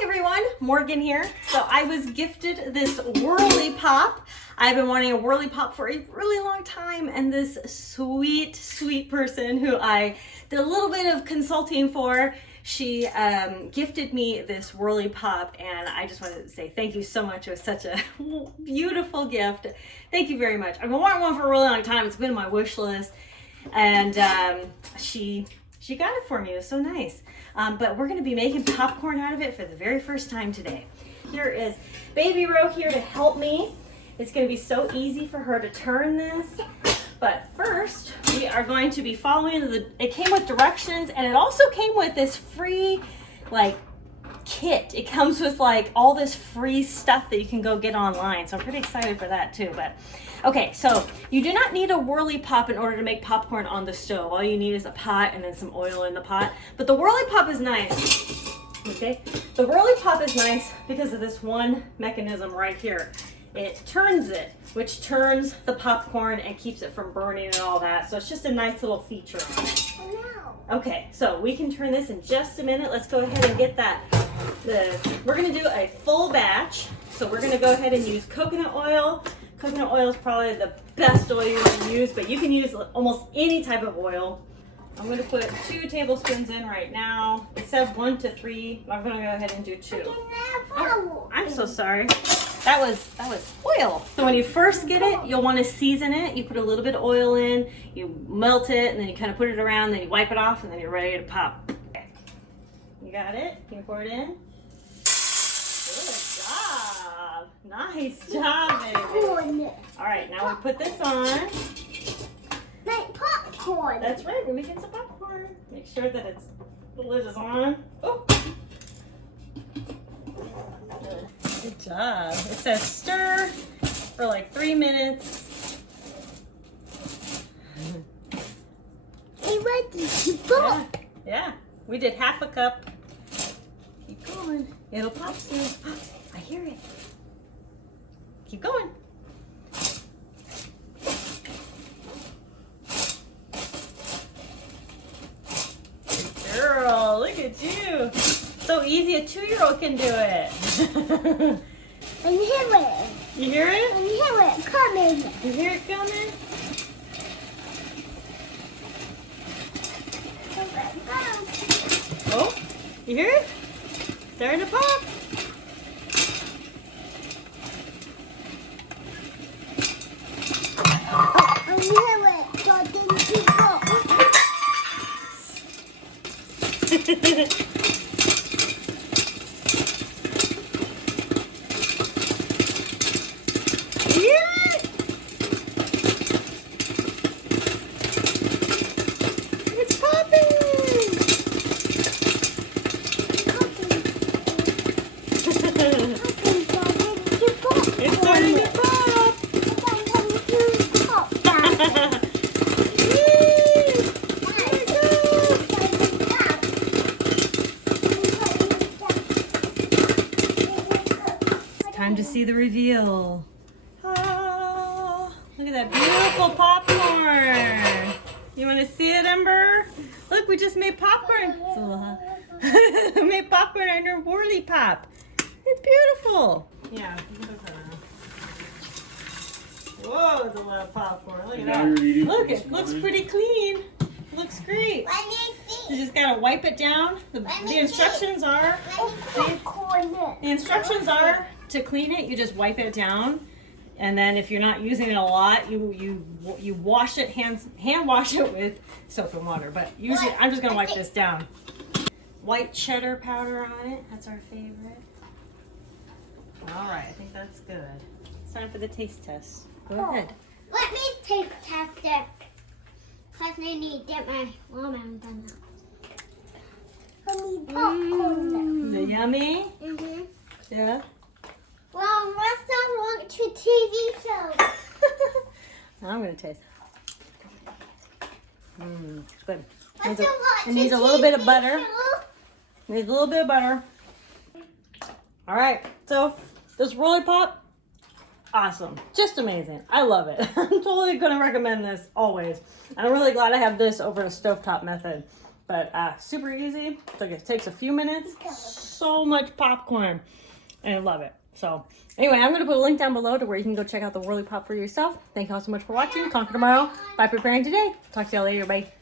Hi everyone, Morgan here. So I was gifted this Whirly Pop. I've been wanting a Whirly Pop for a really long time, and this sweet person who I did a little bit of consulting for, she gifted me this Whirly Pop, and I just wanted to say thank you so much. It was such a beautiful gift. Thank you very much. I've been wanting one for a really long time. It's been on my wish list, and she got it for me. It was so nice. But we're going to be making popcorn out of it for the very first time today. Here is Baby Ro here to help me. It's going to be so easy for her to turn this. But first, we are going to be following it came with directions, and it also came with this free, kit. It comes with, all this free stuff that you can go get online. So I'm pretty excited for that, too. But, okay, so you do not need a Whirly Pop in order to make popcorn on the stove. All you need is a pot and then some oil in the pot. But the Whirly Pop is nice, okay? The Whirly Pop is nice because of this one mechanism right here. It turns it, which turns the popcorn and keeps it from burning and all that. So it's just a nice little feature on it. Okay, so we can turn this in just a minute. Let's go ahead and get that. We're gonna do a full batch. So we're gonna go ahead and use coconut oil. Coconut oil is probably the best oil you can use, but you can use almost any type of oil. I'm gonna put 2 tablespoons in right now. It says 1 to 3. I'm gonna go ahead and do 2. Oh, I'm so sorry. That was oil. So when you first get it, you'll want to season it. You put a little bit of oil in, you melt it, and then you kind of put it around, then you wipe it off, and then you're ready to pop. Okay. You got it? Can you pour it in? Good job. Nice job, baby. All right, now we put this on. Like popcorn. That's right, we're making some popcorn. Make sure that the lid is on. Oh. Good job. It says stir for like 3 minutes. Hey, what did you put? Yeah, we did half a cup. Keep going. It'll pop soon. I hear it. Keep going. Good girl, look at you. So easy, a 2-year-old can do it. I hear it. You hear it? I hear it coming. You hear it coming? Oh, you hear it? Starting to pop. I hear it starting to pop. Time to see the reveal. Oh, look at that beautiful popcorn. You want to see it, Ember? Look, we just made popcorn. It's a little hot. We made popcorn under Whirly Pop. It's beautiful. Yeah. Whoa, it's a lot of popcorn. Look at that. Look, it looks pretty clean. Looks great. Let me see. You just gotta wipe it down. The instructions are. The instructions are to clean it. You just wipe it down, and then if you're not using it a lot, you wash it hand wash it with soap and water. But usually, I'm just gonna wipe this down. White cheddar powder on it. That's our favorite. All right, I think that's good. It's time for the taste test. Go ahead. Let me take test it. Because I need to get my watermelon done now. I need popcorn. Is it yummy? Mm-hmm. Yeah. Well, let's not watch a TV show. I'm gonna taste. It's good. It needs a little bit of butter. Needs a little bit of butter. All right, so this Whirly Pop, awesome, just amazing. I love it. I'm totally gonna recommend this always. And I'm really glad I have this over the stovetop method. but super easy. It's like it takes a few minutes. So much popcorn, and I love it. So anyway, I'm going to put a link down below to where you can go check out the Whirly Pop for yourself. Thank you all so much for watching. Conquer tomorrow by preparing today. Talk to y'all later. Bye.